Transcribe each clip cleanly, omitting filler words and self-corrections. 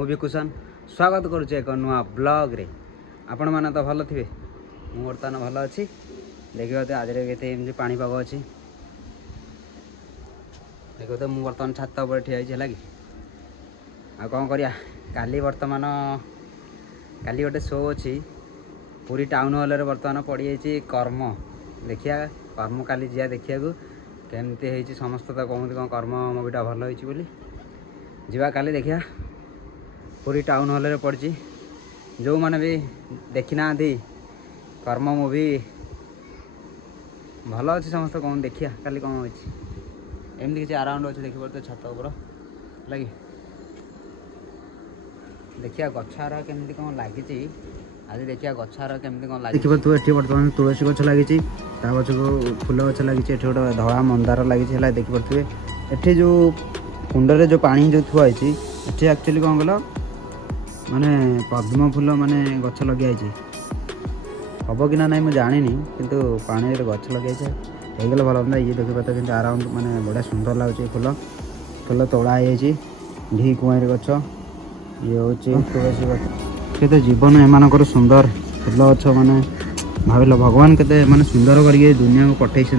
मु भी कुशन स्वागत करुचे एक नुआ ब्लॉग रे। आपण मैंने तो भल थे मु बर्तमान भल अच्छी देखिए तो आज के पाणीपाग अच्छी देखो तो मु बर्तमान छात पर ठिया है कि आ कौन करिया काली बर्तमान काली गोटे शो अच्छी पूरी टाउन हॉल रे बर्तमान पड़ी जाइए कर्म देखिया कर्म काली जा देखिया केमती है समस्त तो कहते कौन कर्म मुवीटा भल होली जीवा काली देखिया पूरी टाउन हॉल रे पड़ी जो मैंने भी देखी ना कर्म मूवी भल अच्छी समस्त कौन देखिया काली कौन होती एमती किसी अराउंड अच्छे देखी पारे छात उपर लगे देखिया गछार केमती कौन लगी आज देखिया गछार केमती कौन लगे देखिए ये बर्तमान तुलसी गछ लगी पछ को फूल गछ लगी गोटे धला मंदार लगी देखिपे ये जो कुंडे जो पानी जो थुआई ये एक्चुअली कौन कल माने पद्म फूल माने गछ लगे हम कि ना नहीं मुझे जानी किंतु पानी गछ लगे गल भल होता ये देखिए तो कि अराउंड माने बढ़िया सुंदर लगे फूल फूल तोड़ा है ढी कुआर गछ ये हूँ तुलसी गछ के जीवन एम सुंदर फूल गछ माने भाविल भगवान के माने सुंदर करके दुनिया को पठे से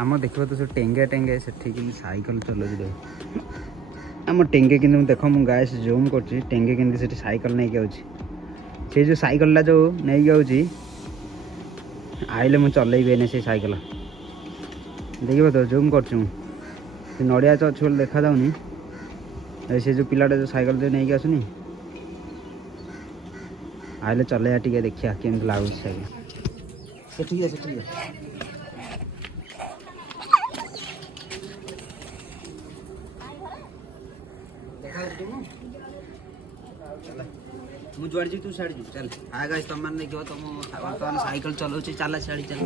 आम देखो तो टेंगे टेंगे से साइकिल चलो आम टेंगे कि देख मुझे गाय से जूम कर टेंगे कि साइकिल नहीं आउे जो साइकिल जो नहीं आउे आइले मुझे चलैबी से साइकिल देखिए तो जूम कर नड़िया तो अच्छे देखा जाऊनी से जो पिलाटा जो साइकिल जो नहीं आसुनी आइले चलैया टे देखिया केमती लगुच ठीक है मु जुआड़ जी तू साड़ी चल आगे तुम मैंने देखो तुम बर्तमान साइकिल चलाऊ चल साड़ी चल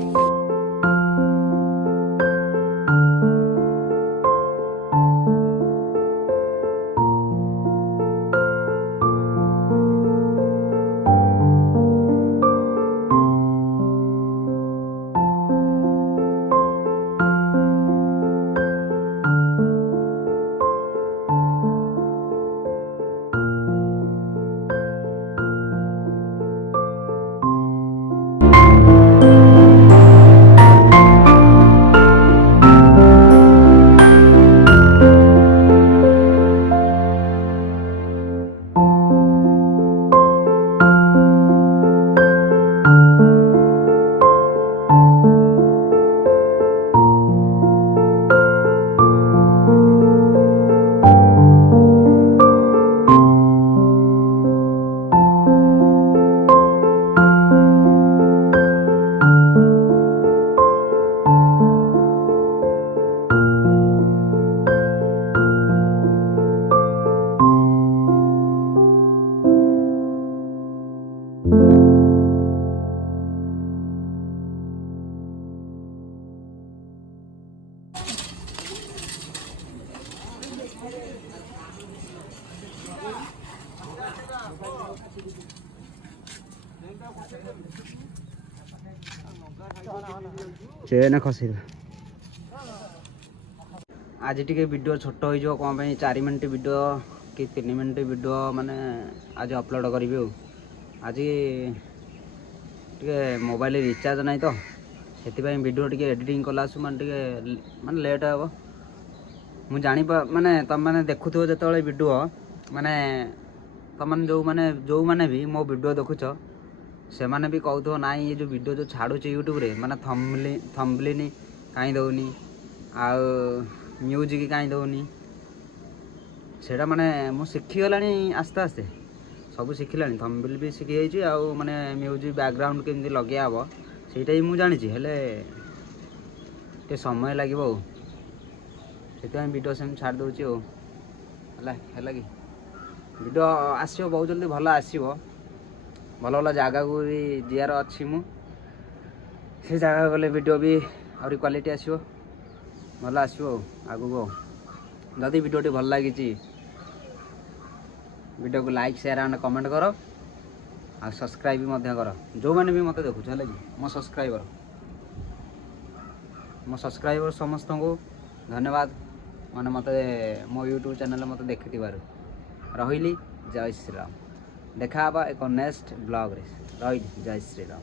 चेन खसी आज टी वीडियो छोट हो कौन 4 मिनट वीडियो कि 3 मिनट वीडियो माने आज अपलोड करी आज टे मोबाइल रिचार्ज नहीं तो से वीडियो टे एडिटिंग कला माने लेट हे मुझे जानी माने तुम मैंने देखुव जो वीडियो माने तुम जो मैंने भी मो वीडियो देखुच से माने भी कहू ना ये जो वीडियो जो छाड़ू यूट्यूब रे माने थंबनेल कहीं दौनी आ म्यूजिक कहीं दौनी सेटा माने मु शिखीगला आस्ते आस्ते सब शिखिला थंबनेल भी शिखी जाइए आ माने म्यूजिक बैकग्राउंड केमती लगे हम सेटा ही मुझे जानी हेले टे समय लगे से वीडियो से छाड़ दूची। ହେଲା କି ଭିଡ଼ିଓ ଆସିବ ବହୁତ ଜଲ୍ଦି ଭଲ ଆସିବ। ଭଲ ଭଲ ଜାଗାକୁ ବି ଯିବାର ଅଛି ମୁଁ, ସେ ଜାଗାକୁ ଗଲେ ଭିଡ଼ିଓ ବି ଆହୁରି କ୍ୱାଲିଟି ଆସିବ, ଭଲ ଆସିବ ଆଉ ଆଗକୁ। ଯଦି ଭିଡ଼ିଓଟି ଭଲ ଲାଗିଛି ଭିଡ଼ିଓକୁ ଲାଇକ୍ ସେୟାର ଆଣ୍ଡ କମେଣ୍ଟ କର, ଆଉ ସବସ୍କ୍ରାଇବ୍ ବି ମଧ୍ୟ କର। ଯେଉଁମାନେ ବି ମୋତେ ଦେଖୁଛ ହେଲା କି ମୋ ସବସ୍କ୍ରାଇବର ସମସ୍ତଙ୍କୁ ଧନ୍ୟବାଦ, ମାନେ ମୋତେ ମୋ ୟୁଟ୍ୟୁବ୍ ଚ୍ୟାନେଲ୍ ମୋତେ ଦେଖିଥିବାରୁ। ରହିଲି, ଜୟ ଶ୍ରୀରାମ। ଦେଖା ହେବା ଏକ ନେକ୍ସଟ ବ୍ଲଗ୍ରେ। ରହିଲି, ଜୟ ଶ୍ରୀରାମ।